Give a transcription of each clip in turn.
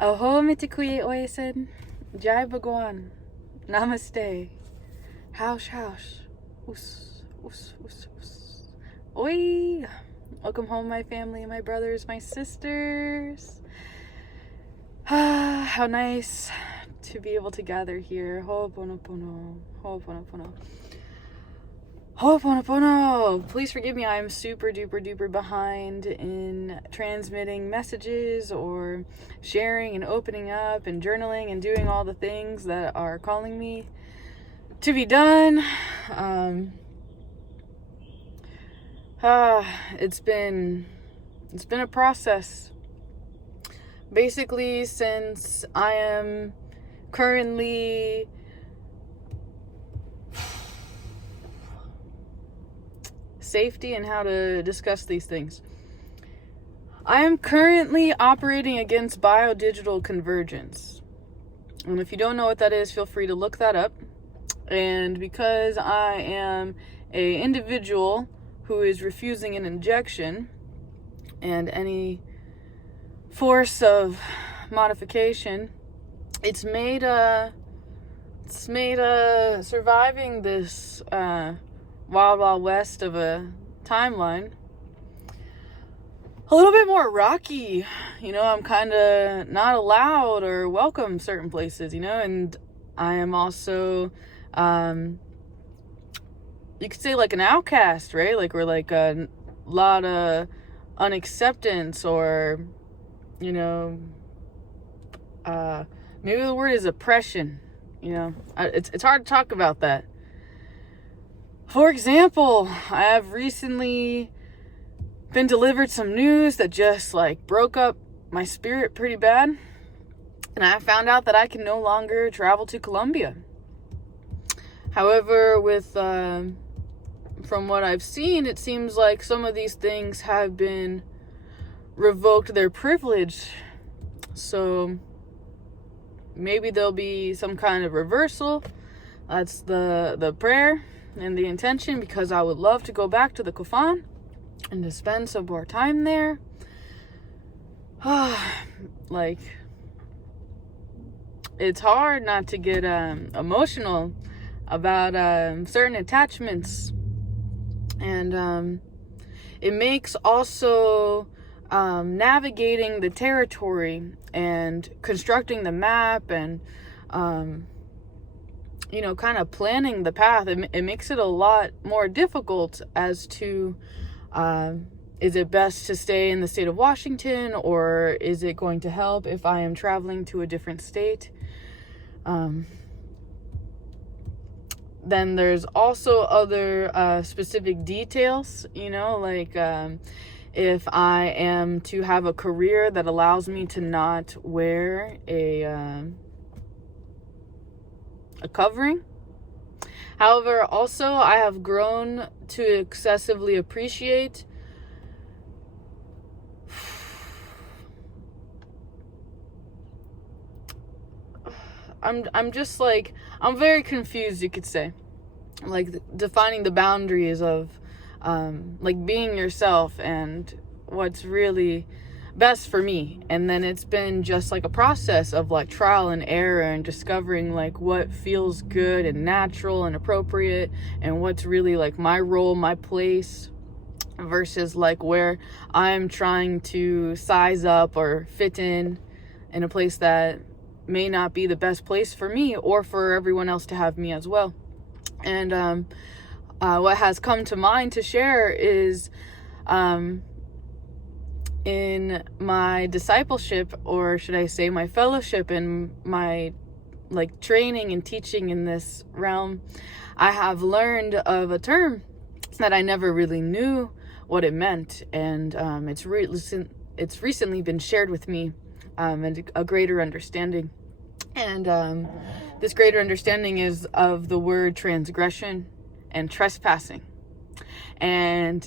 Aho mitikuye oyasen. Jai Bhagwan. Namaste. Haush haush. Us, us, us, us. Oi! Welcome home, my family, my brothers, my sisters. How nice to be able to gather here. Ho'oponopono. Ho'oponopono. Ho'oponopono. Please forgive me, I'm super duper duper behind in transmitting messages or sharing and opening up and journaling and doing all the things that are calling me to be done. It's been a process. Basically, since I am currently safety and how to discuss these things. I am currently operating against biodigital convergence. And if you don't know what that is, feel free to look that up. And because I am an individual who is refusing an injection and any force of modification, it's made surviving this wild wild west of a timeline a little bit more rocky. I'm kind of not allowed or welcome certain places, and I am also you could say like an outcast, right? Like we're like a lot of unacceptance, or maybe the word is oppression. It's hard to talk about that. For example, I have recently been delivered some news that just like broke up my spirit pretty bad. And I found out that I can no longer travel to Colombia. However, from what I've seen, it seems like some of these things have been revoked their privilege. So maybe there'll be some kind of reversal. That's the prayer and the intention, because I would love to go back to the Kofan and to spend some more time there. Like, it's hard not to get emotional about certain attachments. And it makes also navigating the territory and constructing the map and kind of planning the path. It makes it a lot more difficult as to is it best to stay in the state of Washington, or is it going to help if I am traveling to a different state? Then there's also other specific details, like if I am to have a career that allows me to not wear a covering. However, also I have grown to excessively appreciate I'm just like, I'm very confused, you could say, like defining the boundaries of like being yourself and what's really best for me. And then it's been just like a process of like trial and error and discovering like what feels good and natural and appropriate, and what's really like my role, my place, versus like where I'm trying to size up or fit in a place that may not be the best place for me or for everyone else to have me as well. And what has come to mind to share is in my discipleship, or should I say my fellowship, in my like training and teaching in this realm, I have learned of a term that I never really knew what it meant, and it's recently been shared with me, and a greater understanding. And this greater understanding is of the word transgression and trespassing. And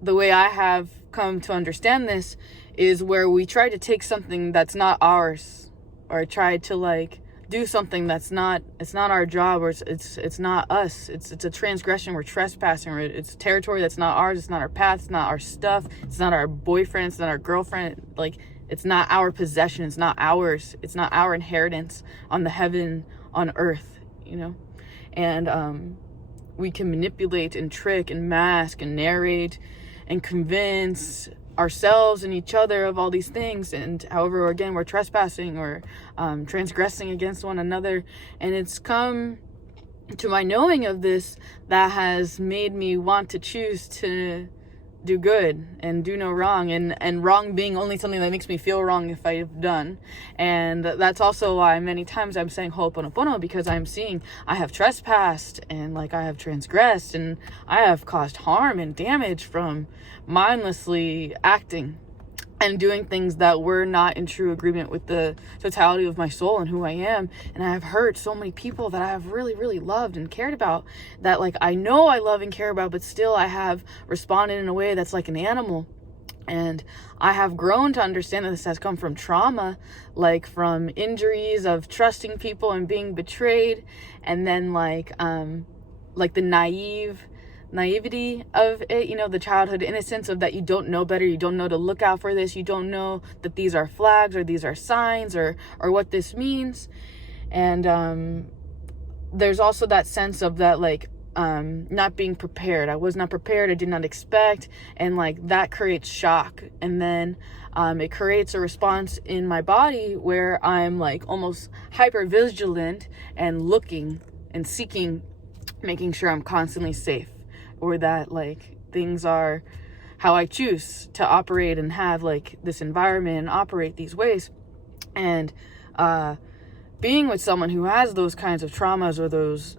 the way I have come to understand this is where we try to take something that's not ours, or try to like do something that's not, it's not our job, or it's not us. It's a transgression. We're trespassing. It's territory that's not ours. It's not our path. It's not our stuff. It's not our boyfriend. It's not our girlfriend. Like, It's not our possession. It's not ours. It's not our inheritance on the heaven, on earth, you know? And we can manipulate and trick and mask and narrate and convince ourselves and each other of all these things. And however, again, we're trespassing or transgressing against one another. And it's come to my knowing of this that has made me want to choose to do good and do no wrong, and wrong being only something that makes me feel wrong if I've done. And that's also why many times I'm saying Ho'oponopono, because I'm seeing I have trespassed and like I have transgressed and I have caused harm and damage from mindlessly acting and doing things that were not in true agreement with the totality of my soul and who I am. And I have hurt so many people that I have really, really loved and cared about, that like I know I love and care about, but still I have responded in a way that's like an animal. And I have grown to understand that this has come from trauma, like from injuries of trusting people and being betrayed, and then like the naivety of it, you know, the childhood innocence of that you don't know better, you don't know to look out for this, you don't know that these are flags or these are signs or what this means. And there's also that sense of that like not being prepared. I was not prepared, I did not expect, and like that creates shock. And then it creates a response in my body where I'm like almost hyper vigilant and looking and seeking, making sure I'm constantly safe, or that like things are how I choose to operate and have like this environment and operate these ways. And being with someone who has those kinds of traumas or those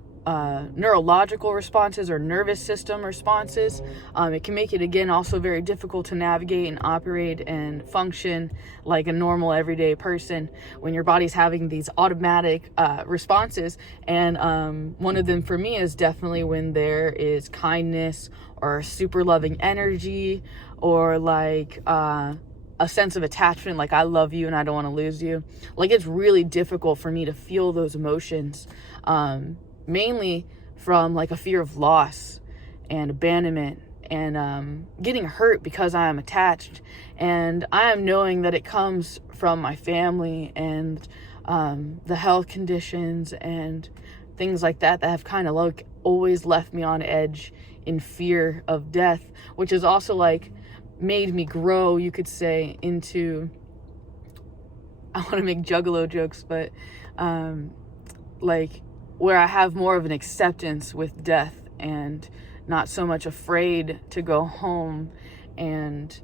neurological responses or nervous system responses, it can make it again also very difficult to navigate and operate and function like a normal everyday person when your body's having these automatic responses. And one of them for me is definitely when there is kindness or super loving energy, or like a sense of attachment, like I love you and I don't want to lose you. Like it's really difficult for me to feel those emotions, mainly from like a fear of loss and abandonment and getting hurt because I am attached. And I am knowing that it comes from my family and the health conditions and things like that have kind of like always left me on edge in fear of death, which is also like made me grow, you could say, into, I want to make juggalo jokes, but like where I have more of an acceptance with death and not so much afraid to go home. And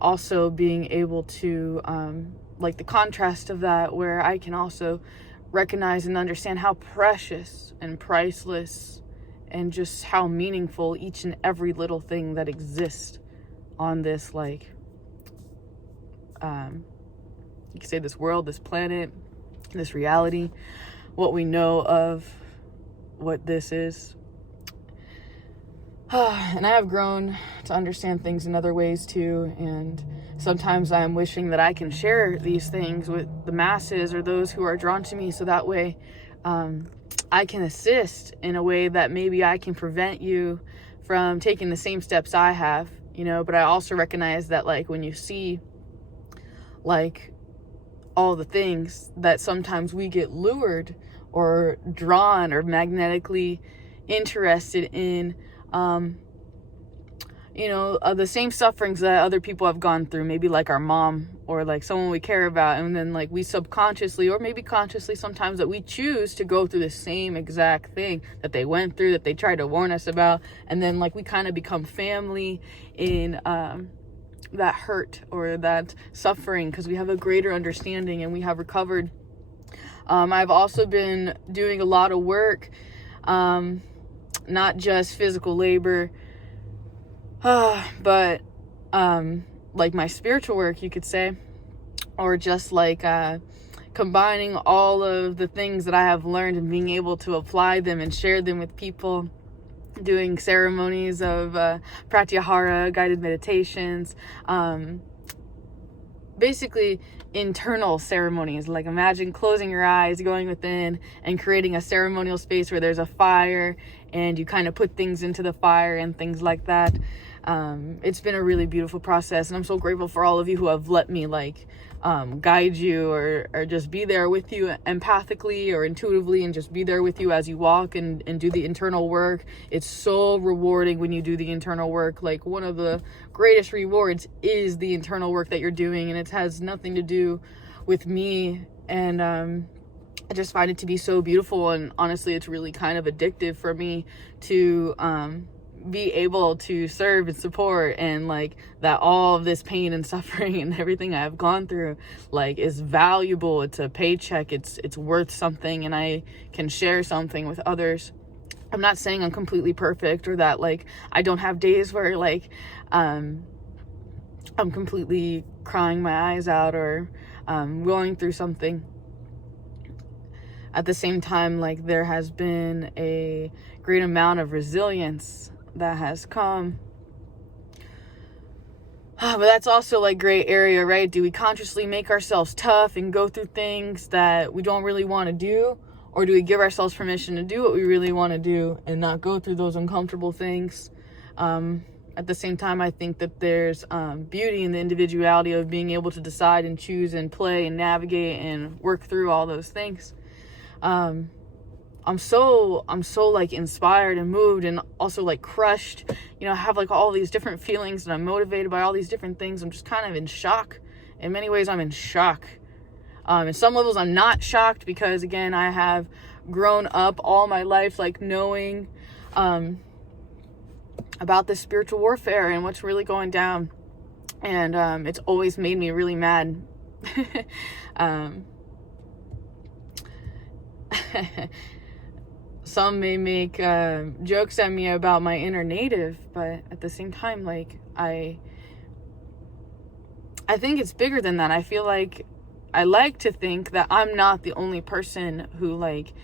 also being able to like the contrast of that, where I can also recognize and understand how precious and priceless and just how meaningful each and every little thing that exists on this, like you could say this world, this planet, this reality, what we know of what this is. And I have grown to understand things in other ways too, and sometimes I'm wishing that I can share these things with the masses or those who are drawn to me, so that way I can assist in a way that maybe I can prevent you from taking the same steps I have, you know. But I also recognize that like when you see like all the things that sometimes we get lured or drawn or magnetically interested in, you know, the same sufferings that other people have gone through, maybe like our mom or like someone we care about, and then like we subconsciously or maybe consciously sometimes that we choose to go through the same exact thing that they went through, that they tried to warn us about, and then like we kind of become family in that hurt or that suffering because we have a greater understanding and we have recovered. I've also been doing a lot of work, not just physical labor, but like my spiritual work, you could say, or just like combining all of the things that I have learned and being able to apply them and share them with people, doing ceremonies of pratyahara, guided meditations, basically internal ceremonies. Like imagine closing your eyes, going within and creating a ceremonial space where there's a fire and you kind of put things into the fire and things like that. It's been a really beautiful process, and I'm so grateful for all of you who have let me like guide you or just be there with you empathically or intuitively, and just be there with you as you walk and do the internal work. It's so rewarding when you do the internal work. Like, one of the greatest rewards is the internal work that you're doing, and it has nothing to do with me. And I just find it to be so beautiful, and honestly it's really kind of addictive for me to be able to serve and support, and like that all of this pain and suffering and everything I've gone through like is valuable. It's a paycheck, it's worth something, and I can share something with others. I'm not saying I'm completely perfect, or that like I don't have days where like I'm completely crying my eyes out or going through something. At the same time, like, there has been a great amount of resilience that has come. But that's also like gray area, right? Do we consciously make ourselves tough and go through things that we don't really want to do? Or do we give ourselves permission to do what we really want to do and not go through those uncomfortable things? At the same time, I think that there's beauty in the individuality of being able to decide and choose and play and navigate and work through all those things. I'm so like inspired and moved, and also like crushed. You know, I have like all these different feelings, and I'm motivated by all these different things. I'm just kind of in shock. In many ways, I'm in shock. In some levels, I'm not shocked, because again, I have grown up all my life like knowing about this spiritual warfare and what's really going down, and it's always made me really mad. Some may make jokes at me about my inner native, but at the same time, like, I think it's bigger than that. I feel like I like to think that I'm not the only person who like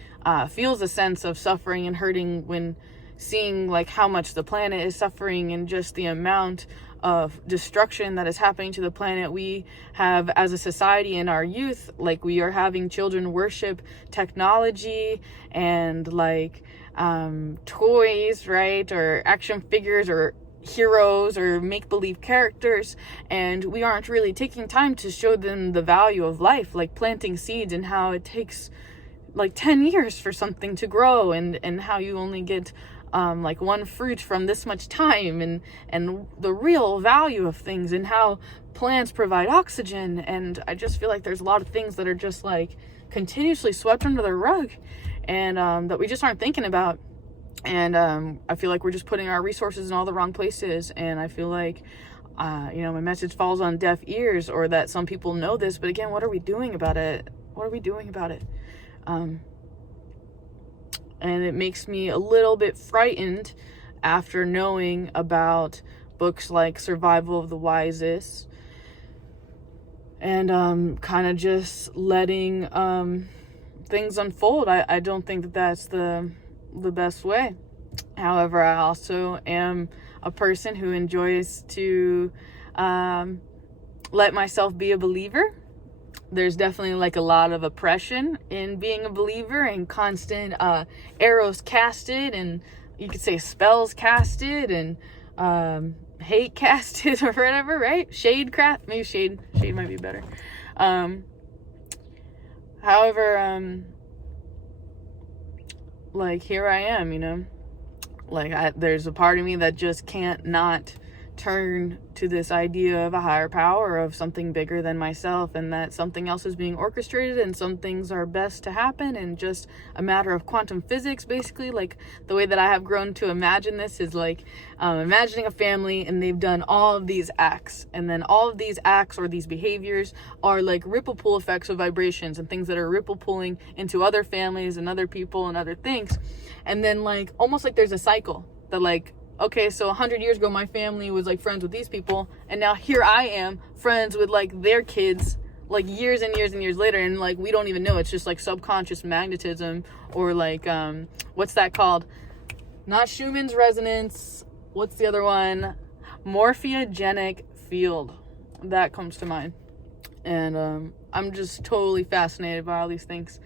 feels a sense of suffering and hurting when seeing like how much the planet is suffering, and just the amount of destruction that is happening to the planet. We have, as a society, in our youth, like, we are having children worship technology and like toys, right, or action figures or heroes or make-believe characters, and we aren't really taking time to show them the value of life, like planting seeds, and how it takes like 10 years for something to grow, and how you only get like one fruit from this much time, and the real value of things, and how plants provide oxygen. And I just feel like there's a lot of things that are just like continuously swept under the rug, and that we just aren't thinking about. And I feel like we're just putting our resources in all the wrong places, and I feel like you know, my message falls on deaf ears, or that some people know this, but again, what are we doing about it? What are we doing about it? And it makes me a little bit frightened after knowing about books like Survival of the Wisest, and kind of just letting things unfold. I don't think that that's the best way. However, I also am a person who enjoys to let myself be a believer. There's definitely like a lot of oppression in being a believer, and constant arrows casted, and you could say spells casted, and hate casted, or whatever, right? Shade craft, maybe shade might be better. However, like, here I am, you know, like there's a part of me that just can't not turn to this idea of a higher power, of something bigger than myself, and that something else is being orchestrated, and some things are best to happen, and just a matter of quantum physics. Basically, like, the way that I have grown to imagine this is like imagining a family, and they've done all of these acts, and then all of these acts or these behaviors are like ripple pool effects of vibrations, and things that are ripple pulling into other families and other people and other things. And then, like, almost like there's a cycle that, like, okay, so 100 years ago, my family was like friends with these people, and now here I am, friends with like their kids, like years and years and years later, and like we don't even know. It's just like subconscious magnetism, or like what's that called? Not Schumann's resonance. What's the other one? Morphogenic field. That comes to mind. And I'm just totally fascinated by all these things.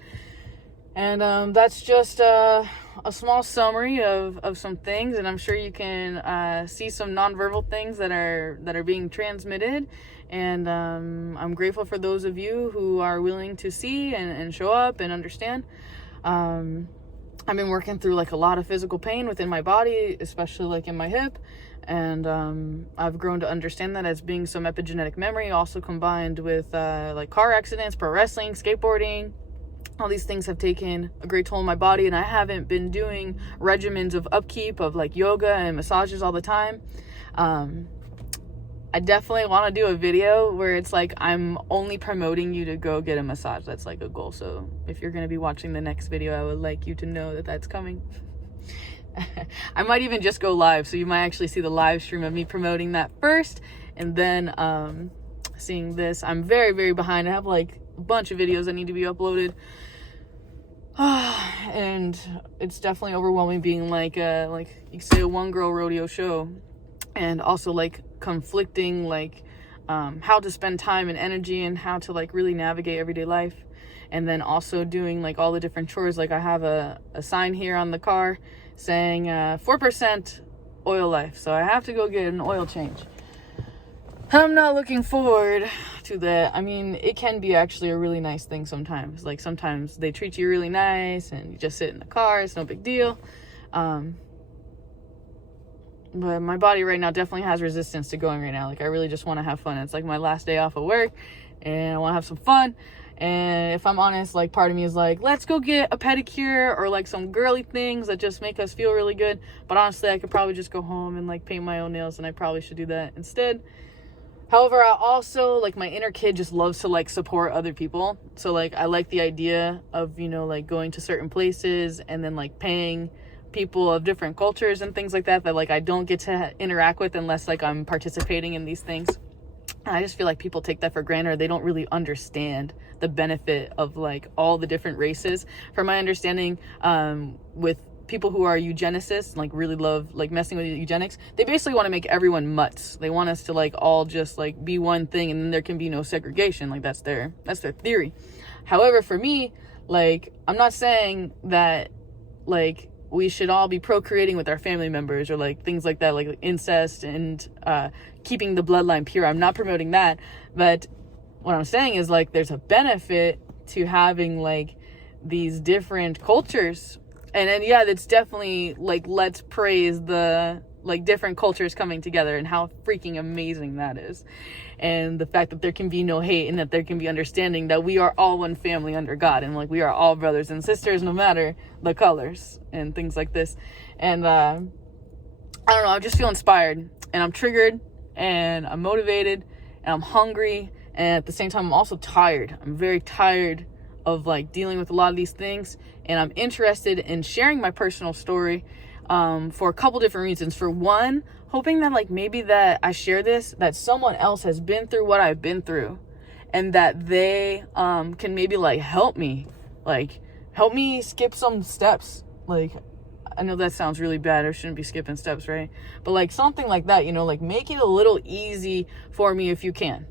And that's just a small summary of some things, and I'm sure you can see some nonverbal things that are being transmitted. And I'm grateful for those of you who are willing to see and show up and understand. I've been working through like a lot of physical pain within my body, especially like in my hip. And I've grown to understand that as being some epigenetic memory, also combined with like car accidents, pro wrestling, skateboarding. All these things have taken a great toll on my body, and I haven't been doing regimens of upkeep of like yoga and massages all the time. I definitely want to do a video where it's like I'm only promoting you to go get a massage. That's like a goal. So if you're going to be watching the next video, I would like you to know that that's coming. I might even just go live, so you might actually see the live stream of me promoting that first, and then seeing this. I'm very, very behind. I have like a bunch of videos that need to be uploaded. And it's definitely overwhelming being like you could say a one girl rodeo show, and also like conflicting like how to spend time and energy and how to like really navigate everyday life, and then also doing like all the different chores. Like I have a sign here on the car saying 4% oil life, so I have to go get an oil change. I'm not looking forward to that. I mean, it can be actually a really nice thing sometimes. Like sometimes they treat you really nice and you just sit in the car, it's no big deal. But my body right now definitely has resistance to going right now. Like I really just want to have fun. It's like my last day off of work and I want to have some fun. And if I'm honest, like part of me is like, let's go get a pedicure or like some girly things that just make us feel really good. But honestly, I could probably just go home and like paint my own nails, and I probably should do that instead. However, I also, like, my inner kid just loves to, like, support other people. So, like, I like the idea of, you know, like, going to certain places and then, like, paying people of different cultures and things like that, like, I don't get to interact with unless, like, I'm participating in these things. And I just feel like people take that for granted, or they don't really understand the benefit of, like, all the different races. From my understanding, with people who are eugenicists, like really love like messing with eugenics, they basically want to make everyone mutts. They want us to like all just like be one thing, and then there can be no segregation. Like that's their theory. However, for me, like I'm not saying that like we should all be procreating with our family members or like things like that, like incest and keeping the bloodline pure. I'm not promoting that, but what I'm saying is like there's a benefit to having like these different cultures. And then, yeah, that's definitely, like, let's praise the, like, different cultures coming together and how freaking amazing that is. And the fact that there can be no hate and that there can be understanding that we are all one family under God. And, like, we are all brothers and sisters no matter the colors and things like this. And, I don't know, I just feel inspired. And I'm triggered. And I'm motivated. And I'm hungry. And at the same time, I'm also tired. I'm very tired of like dealing with a lot of these things, and I'm interested in sharing my personal story for a couple different reasons. For one, hoping that like maybe that I share this, that someone else has been through what I've been through, and that they can maybe like help me skip some steps. Like I know that sounds really bad, I shouldn't be skipping steps, right? But like something like that, you know, like make it a little easy for me if you can.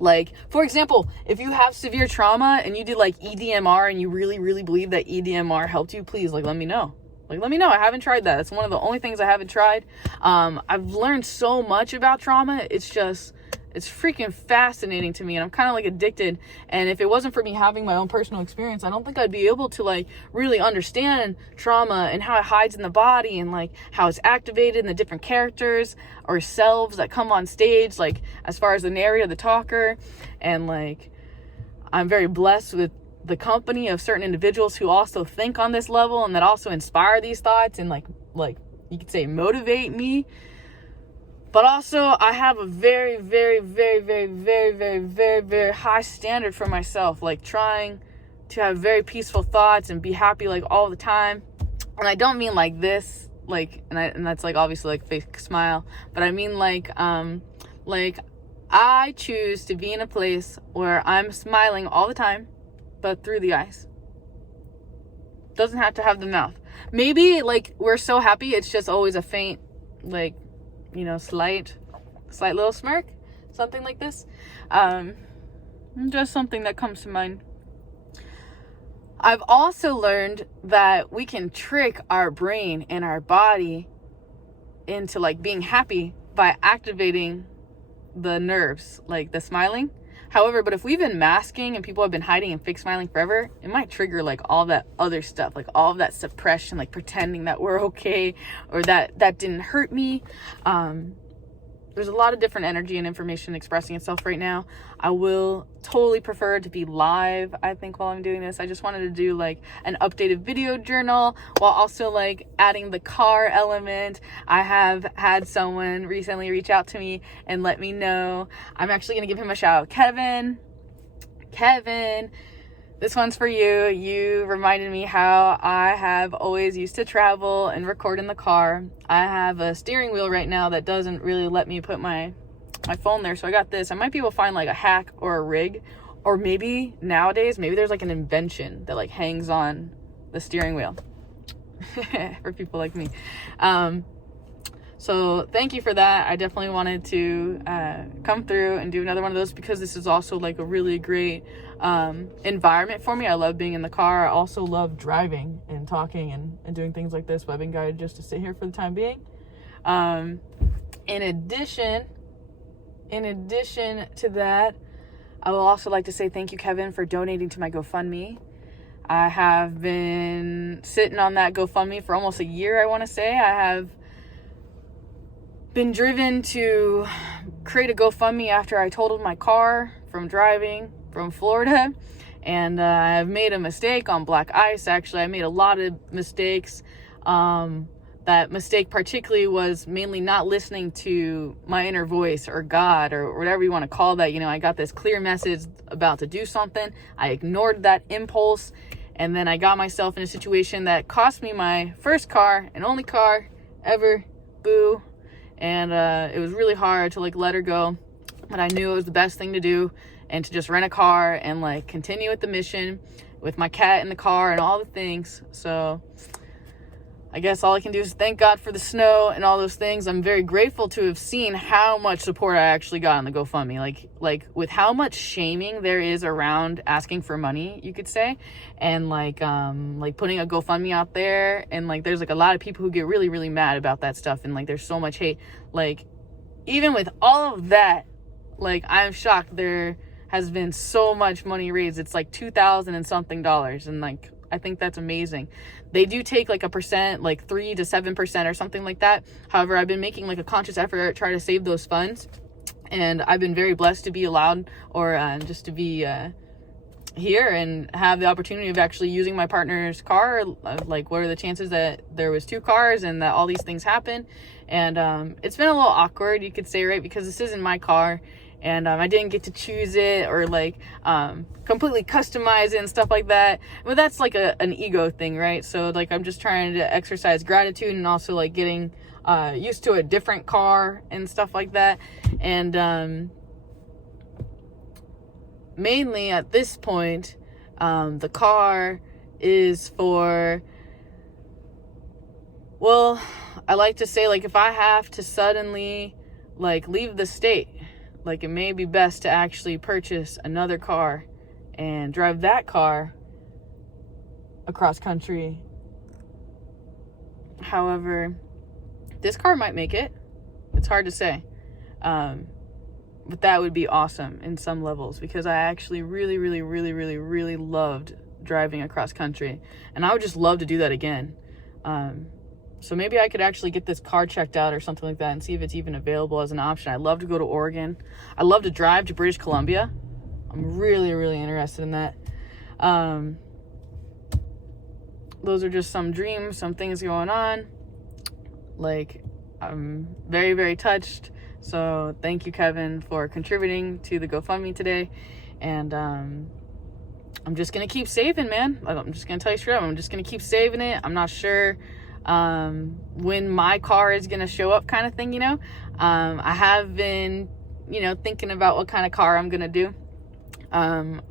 Like, for example, if you have severe trauma and you did like EDMR and you really, really believe that EDMR helped you, please, like, let me know. Like, let me know. I haven't tried that. It's one of the only things I haven't tried. I've learned so much about trauma. It's freaking fascinating to me, and I'm kind of like addicted. And if it wasn't for me having my own personal experience, I don't think I'd be able to like really understand trauma and how it hides in the body and like how it's activated in the different characters or selves that come on stage, like as far as the narrator, the talker. And like I'm very blessed with the company of certain individuals who also think on this level and that also inspire these thoughts and like you could say motivate me. But also, I have a very, very, very, very, very, very, very, very high standard for myself. Like, trying to have very peaceful thoughts and be happy, like, all the time. And I don't mean like this, like, and that's, like, obviously, like, fake smile. But I mean, like, I choose to be in a place where I'm smiling all the time, but through the eyes. Doesn't have to have the mouth. Maybe, like, we're so happy, it's just always a faint, like, you know, slight little smirk, something like this. Just something that comes to mind. I've also learned that we can trick our brain and our body into like being happy by activating the nerves, like the smiling. However, but if we've been masking and people have been hiding and fake smiling forever, it might trigger like all that other stuff, like all of that suppression, like pretending that we're okay or that didn't hurt me. There's a lot of different energy and information expressing itself right now. I will totally prefer to be live, I think, while I'm doing this. I just wanted to do like an updated video journal while also like adding the car element. I have had someone recently reach out to me and let me know. I'm actually going to give him a shout out. Kevin, this one's for you. You reminded me how I have always used to travel and record in the car. I have a steering wheel right now that doesn't really let me put my phone there. So I got this. I might be able to find like a hack or a rig, or maybe nowadays, maybe there's like an invention that like hangs on the steering wheel for people like me. So thank you for that. I definitely wanted to come through and do another one of those because this is also like a really great environment for me. I love being in the car. I also love driving and talking and doing things like this, but I've been guided just to sit here for the time being. In addition to that, I will also like to say thank you, Kevin, for donating to my GoFundMe. I have been sitting on that GoFundMe for almost a year, I want to say. I have been driven to create a GoFundMe after I totaled my car from driving from Florida, and I've made a mistake on black ice. Actually, I made a lot of mistakes. That mistake particularly was mainly not listening to my inner voice or God or whatever you want to call that. You know, I got this clear message about to do something. I ignored that impulse, and then I got myself in a situation that cost me my first car and only car ever. Boo. And it was really hard to like let her go, but I knew it was the best thing to do, and to just rent a car and like continue with the mission with my cat in the car and all the things. So I guess all I can do is thank God for the snow and all those things. I'm very grateful to have seen how much support I actually got on the GoFundMe. Like with how much shaming there is around asking for money, you could say, and like putting a GoFundMe out there, and like there's like a lot of people who get really, really mad about that stuff, and like there's so much hate. Like even with all of that, like I'm shocked there has been so much money raised. It's like $2,000 and something, and like I think that's amazing. They do take like a percent, like 3 to 7% or something like that. However, I've been making like a conscious effort to try to save those funds, and I've been very blessed to be allowed, or just to be here and have the opportunity of actually using my partner's car. Like, what are the chances that there was 2 cars and that all these things happen? And it's been a little awkward, you could say, right? Because this isn't my car, and I didn't get to choose it or like completely customize it and stuff like that. But that's like an ego thing, right? So like I'm just trying to exercise gratitude, and also like getting used to a different car and stuff like that. And mainly at this point, the car is for, well, I like to say, like, if I have to suddenly like leave the state, like it may be best to actually purchase another car and drive that car across country. However, this car might make it. It's hard to say. But that would be awesome in some levels, because I actually really loved driving across country, and I would just love to do that again. So maybe I could actually get this car checked out or something like that and see if it's even available as an option. I'd love to go to Oregon. I'd love to drive to British Columbia. I'm really interested in that. Those are just some dreams, some things going on. Like, I'm very touched. So thank you, Kevin, for contributing to the GoFundMe today. And I'm just going to keep saving, man. I'm just going to tell you straight up. I'm just going to keep saving it. I'm not sure when my car is going to show up, kind of thing, you know. I have been, thinking about what kind of car I'm going to do. I'm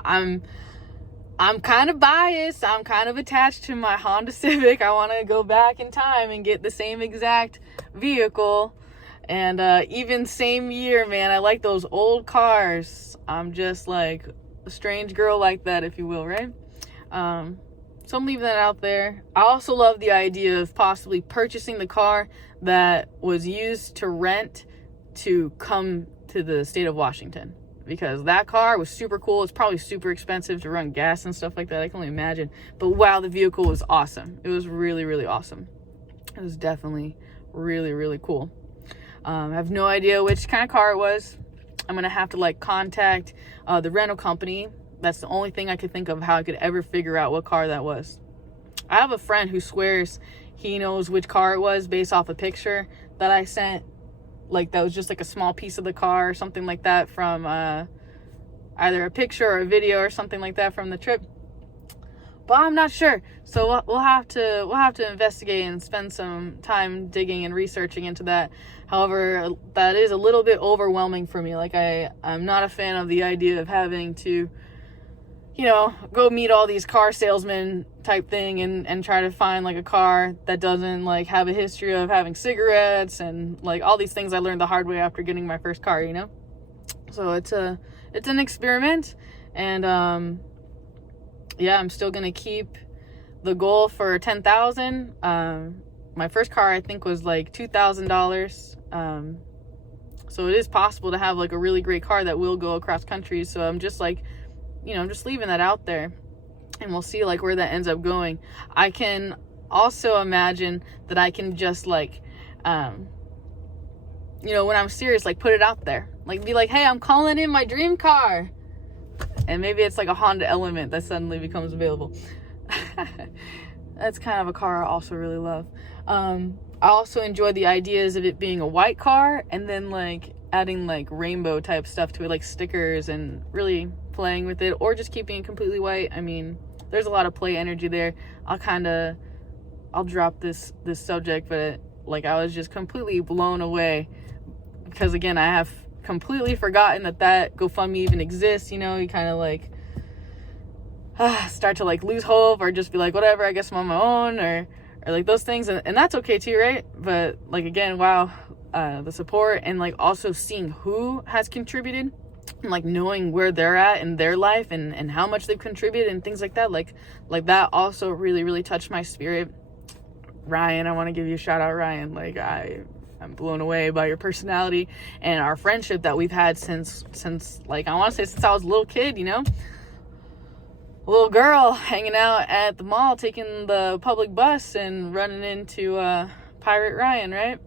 kind of biased. I'm kind of attached to my Honda Civic. I want to go back in time and get the same exact vehicle. And even same year, man, I like those old cars. I'm just like a strange girl like that, if you will, right? So I'm leaving that out there. I also love the idea of possibly purchasing the car that was used to rent to come to the state of Washington, because that car was super cool. It's probably super expensive to run gas and stuff like that. I can only imagine. But wow, the vehicle was awesome. It was really, really awesome. It was definitely really, really cool. I have no idea which kind of car it was. I'm going to have to like contact the rental company. That's the only thing I could think of how I could ever figure out what car that was. I have a friend who swears he knows which car it was based off a picture that I sent. Like, that was just like a small piece of the car or something like that from either a picture or a video or something like that from the trip. But I'm not sure. So we'll have to investigate and spend some time digging and researching into that. However, that is a little bit overwhelming for me. Like, I'm not a fan of the idea of having to, you know, go meet all these car salesmen type thing and try to find like a car that doesn't like have a history of having cigarettes and like all these things I learned the hard way after getting my first car, you know? So it's an experiment, and yeah, I'm still gonna keep the goal for 10,000. My first car I think was like $2,000. So it is possible to have like a really great car that will go across countries. So I'm just like, you know, I'm just leaving that out there, and we'll see like where that ends up going. I can also imagine that I can just like, you know, when I'm serious, like put it out there, like be like, hey, I'm calling in my dream car. And maybe it's like a Honda Element that suddenly becomes available. That's kind of a car I also really love. I also enjoy the ideas of it being a white car and then like adding like rainbow type stuff to it, like stickers, and really playing with it, or just keeping it completely white. I mean, there's a lot of play energy there. I'll drop this subject, but like I was just completely blown away because again, I have completely forgotten that GoFundMe even exists. You know, you kind of like start to like lose hope, or just be like, whatever, I guess I'm on my own, or like those things, and that's okay too, right? But like again, wow, the support, and like also seeing who has contributed, and like knowing where they're at in their life and how much they've contributed and things like that, like that also really, really touched my spirit. Ryan, I want to give you a shout out, Ryan. Like I'm blown away by your personality and our friendship that we've had since like I want to say since I was a little kid, you know, a little girl hanging out at the mall, taking the public bus and running into Pirate Ryan, right?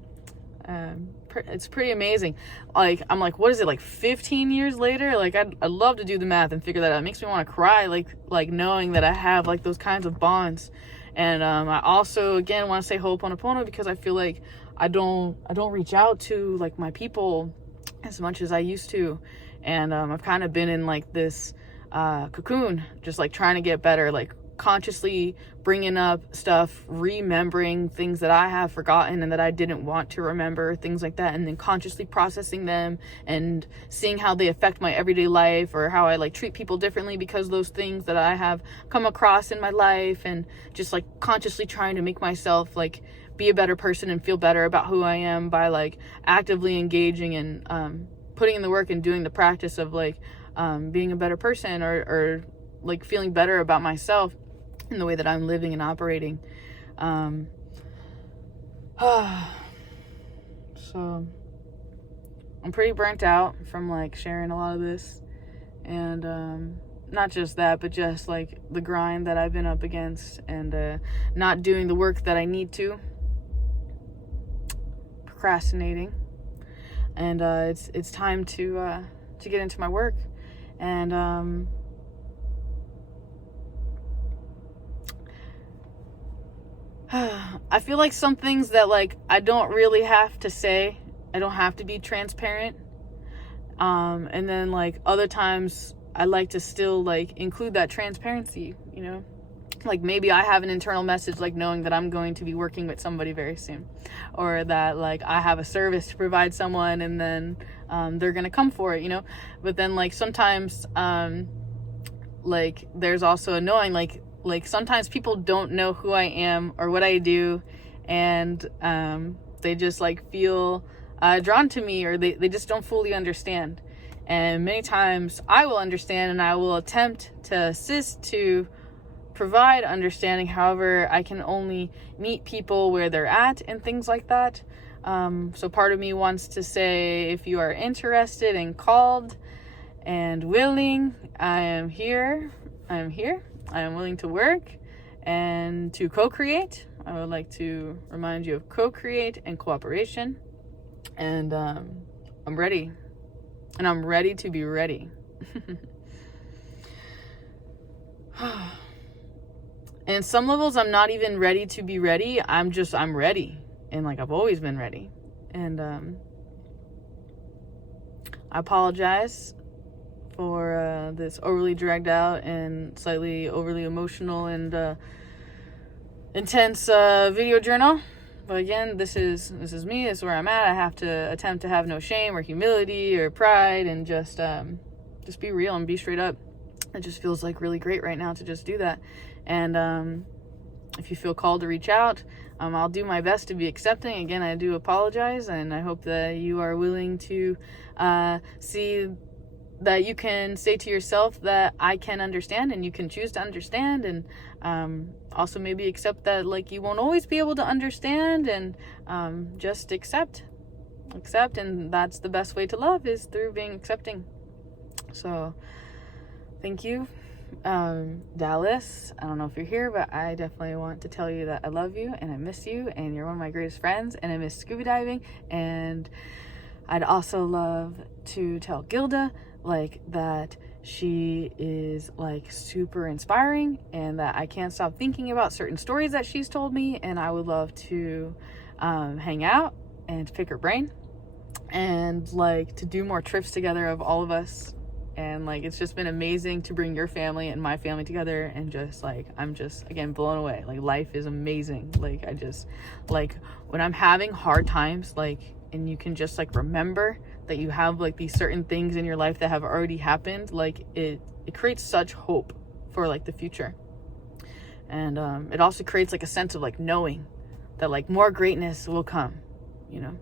It's pretty amazing. Like, I'm like, what is it, like 15 years later? Like, I'd love to do the math and figure that out. It makes me want to cry, like knowing that I have like those kinds of bonds. And I also again want to say Ho'oponopono, because I feel like I don't reach out to like my people as much as I used to, and I've kind of been in like this cocoon, just like trying to get better, like consciously bringing up stuff, remembering things that I have forgotten and that I didn't want to remember, things like that, and then consciously processing them and seeing how they affect my everyday life, or how I like treat people differently because of those things that I have come across in my life, and just like consciously trying to make myself like be a better person and feel better about who I am by like actively engaging and putting in the work and doing the practice of like being a better person, or like feeling better about myself in the way that I'm living and operating. So I'm pretty burnt out from like sharing a lot of this, and not just that, but just like the grind that I've been up against, and not doing the work that I need to, procrastinating, and it's time to get into my work. And I feel like some things that like I don't really have to say, I don't have to be transparent, and then like other times I like to still like include that transparency, you know, like maybe I have an internal message, like knowing that I'm going to be working with somebody very soon, or that like I have a service to provide someone, and then they're gonna come for it, you know. But then like sometimes like there's also annoying, like sometimes people don't know who I am or what I do, and they just like feel drawn to me, or they just don't fully understand. And many times I will understand, and I will attempt to assist to provide understanding. However, I can only meet people where they're at and things like that. So part of me wants to say, if you are interested and called and willing, I am here. I am willing to work and to co-create. I would like to remind you of co-create and cooperation. And I'm ready. And I'm ready to be ready. And some levels, I'm not even ready to be ready. I'm ready. And like, I've always been ready. And I apologize for this overly dragged out and slightly overly emotional and intense video journal. But again, this is me. This is where I'm at. I have to attempt to have no shame or humility or pride, and just be real and be straight up. It just feels like really great right now to just do that. And if you feel called to reach out, I'll do my best to be accepting. Again, I do apologize, and I hope that you are willing to see that you can say to yourself that I can understand, and you can choose to understand, and also maybe accept that like you won't always be able to understand, and just accept, and that's the best way to love, is through being accepting. So thank you, Dallas. I don't know if you're here, but I definitely want to tell you that I love you and I miss you, and you're one of my greatest friends, and I miss scuba diving. And I'd also love to tell Gilda like that she is like super inspiring, and that I can't stop thinking about certain stories that she's told me, and I would love to hang out and to pick her brain, and like to do more trips together of all of us. And like, it's just been amazing to bring your family and my family together, and just like, I'm just again blown away. Like, life is amazing. Like, I just like when I'm having hard times, like, and you can just like remember that you have like these certain things in your life that have already happened, like it creates such hope for like the future. And it also creates like a sense of like knowing that like more greatness will come, you know,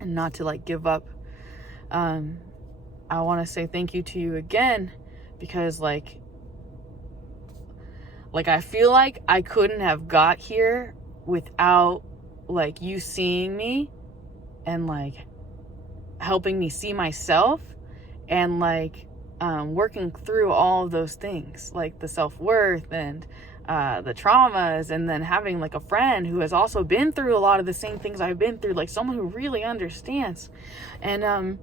and not to like give up. I want to say thank you to you again, because like I feel like I couldn't have got here without like you seeing me and like helping me see myself, and like working through all of those things, like the self-worth and the traumas, and then having like a friend who has also been through a lot of the same things I've been through, like someone who really understands. And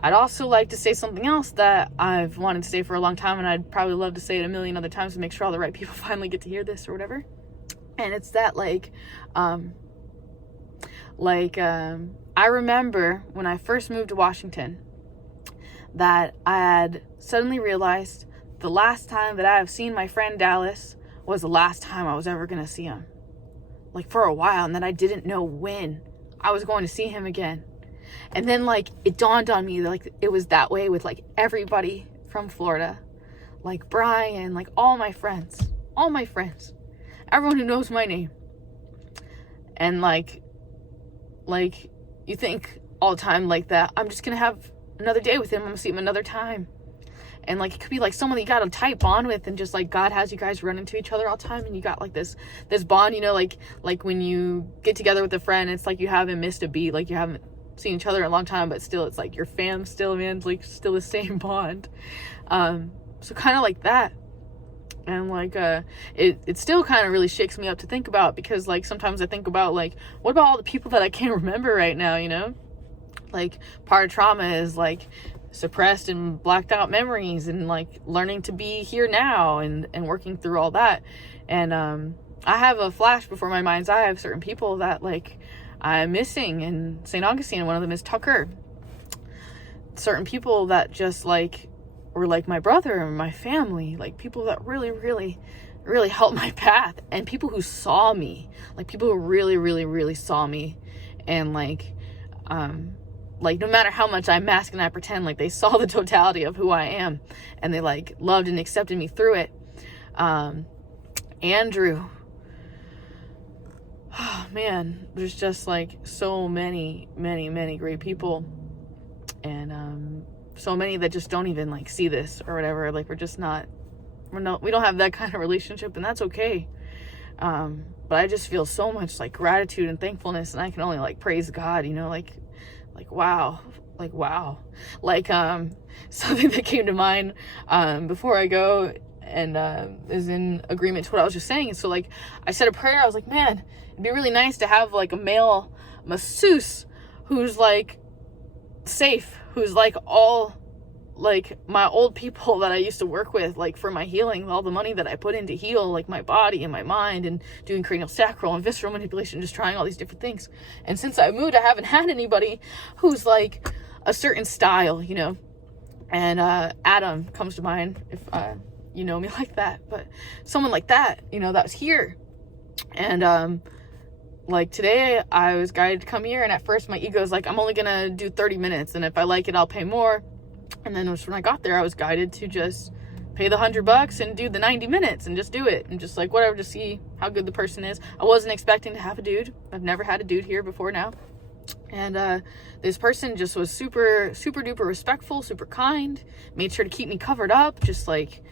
I'd also like to say something else that I've wanted to say for a long time, and I'd probably love to say it a million other times to make sure all the right people finally get to hear this or whatever. And it's that I remember when I first moved to Washington that I had suddenly realized the last time that I have seen my friend Dallas was the last time I was ever going to see him. Like, for a while, and then I didn't know when I was going to see him again. And then like it dawned on me that like it was that way with like everybody from Florida, like Brian, like all my friends, everyone who knows my name. And like you think all the time like that, I'm just gonna have another day with him, I'm gonna see him another time. And like, it could be like someone that you got a tight bond with, and just like God has you guys run into each other all the time, and you got like this bond, you know, like when you get together with a friend, it's like you haven't missed a beat, like you haven't seen each other in a long time, but still it's like your fam still, man, like still the same bond. So kind of like that. And like it still kind of really shakes me up to think about, because like sometimes I think about like, what about all the people that I can't remember right now, you know? Like, part of trauma is like suppressed and blacked out memories, and like learning to be here now and working through all that. And I have a flash before my mind's eye of certain people that like I'm missing in St. Augustine, and one of them is Tucker. Certain people that just like were like my brother and my family, like people that really, really, really helped my path, and people who saw me, like people who really, really, really saw me, and like no matter how much I mask and I pretend, like they saw the totality of who I am, and they like loved and accepted me through it. Andrew. Oh man, there's just like so many great people, and so many that just don't even like see this or whatever. Like we're we don't have that kind of relationship, and that's okay. But I just feel so much like gratitude and thankfulness, and I can only like praise God, like wow, something that came to mind before I go, and is in agreement to what I was just saying. And so like I said a prayer. I was like, man, it'd be really nice to have like a male masseuse who's like safe, who's like all like my old people that I used to work with, like for my healing, all the money that I put in to heal like my body and my mind, and doing cranial sacral and visceral manipulation, just trying all these different things. And since I moved, I haven't had anybody who's like a certain style, and Adam comes to mind, if you know me like that, but someone like that, that was here. And like today I was guided to come here, and at first my ego is like, I'm only gonna do 30 minutes, and if I like it, I'll pay more. And then when I got there, I was guided to just pay the $100 and do the 90 minutes and just do it, and just like whatever, to see how good the person is. I wasn't expecting to have a dude. I've never had a dude here before now. And this person just was super duper respectful, super kind, made sure to keep me covered up, just like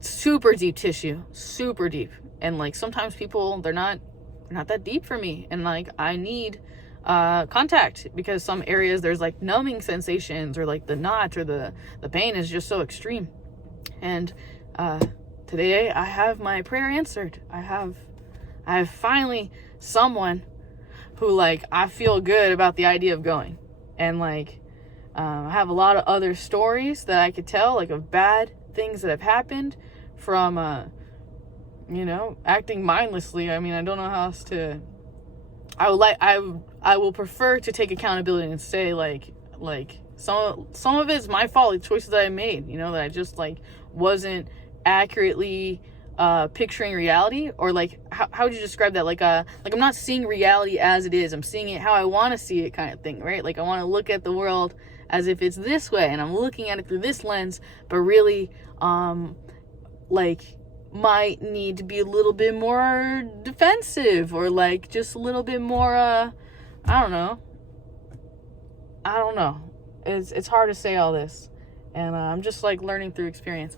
super deep tissue, super deep. And like sometimes people, they're not that deep for me, and like I need contact, because some areas there's like numbing sensations, or like the knot or the pain is just so extreme. And today I have my prayer answered. I have finally someone who like I feel good about the idea of going. And like I have a lot of other stories that I could tell, like of bad things that have happened from acting mindlessly. I mean, I don't know how else to. I will prefer to take accountability and say like some of it's my fault, the choices that I made, that I just like wasn't accurately picturing reality, or like how would you describe that? Like I'm not seeing reality as it is. I'm seeing it how I want to see it, kind of thing, right? Like I want to look at the world as if it's this way, and I'm looking at it through this lens, but really like might need to be a little bit more defensive, or like just a little bit more I don't know. It's hard to say all this, and I'm just like learning through experience.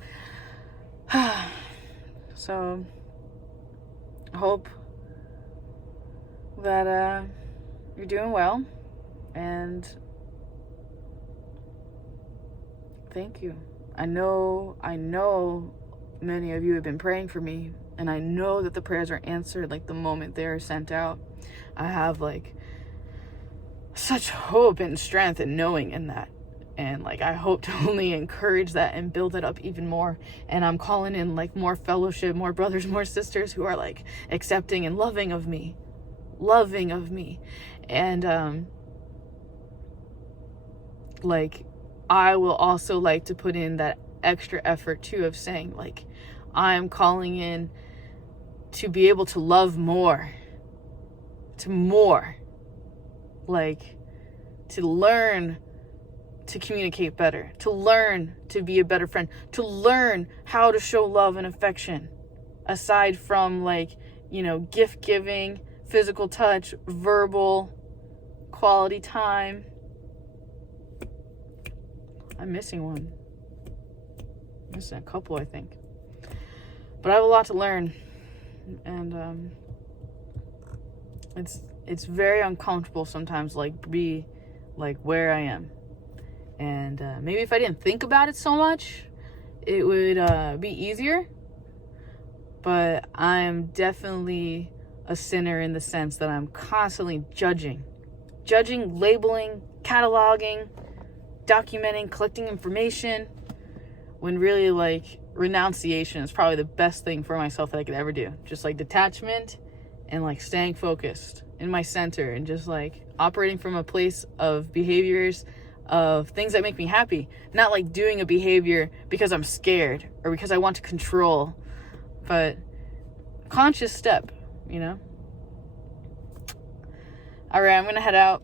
So I hope that you're doing well, and thank you. I know many of you have been praying for me, and I know that the prayers are answered like the moment they're sent out. I have like such hope and strength in knowing in that, and like I hope to only encourage that and build it up even more. And I'm calling in like more fellowship, more brothers, more sisters who are like accepting and loving of me, and like I will also like to put in that extra effort too, of saying like I'm calling in to be able to love more, like to learn to communicate better, to learn to be a better friend, to learn how to show love and affection, aside from like gift giving, physical touch, verbal quality time. I'm missing one. Missing a couple, I think. But I have a lot to learn, and it's very uncomfortable sometimes, like be like where I am, and maybe if I didn't think about it so much, it would be easier. But I'm definitely a sinner in the sense that I'm constantly judging, labeling, cataloging, documenting, collecting information, when really like renunciation is probably the best thing for myself that I could ever do. Just like detachment, and like staying focused in my center, and just like operating from a place of behaviors, of things that make me happy, not like doing a behavior because I'm scared or because I want to control, but conscious step, All right, I'm gonna head out.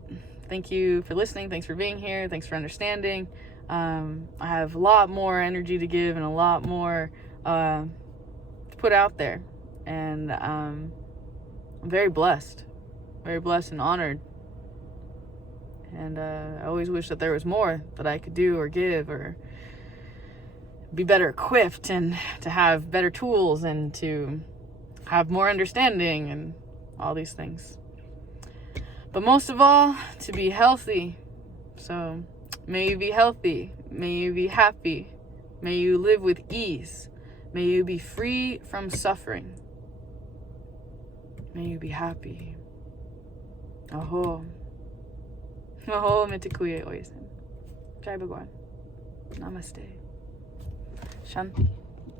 Thank you for listening. Thanks for being here. Thanks for understanding. I have a lot more energy to give, and a lot more to put out there, and I'm very blessed and honored, and I always wish that there was more that I could do or give, or be better equipped and to have better tools and to have more understanding and all these things. But most of all, to be healthy. So may you be healthy. May you be happy. May you live with ease. May you be free from suffering. May you be happy. Aho. Aho metikuye oyasin. Jai Bhagwan. Namaste. Shanti.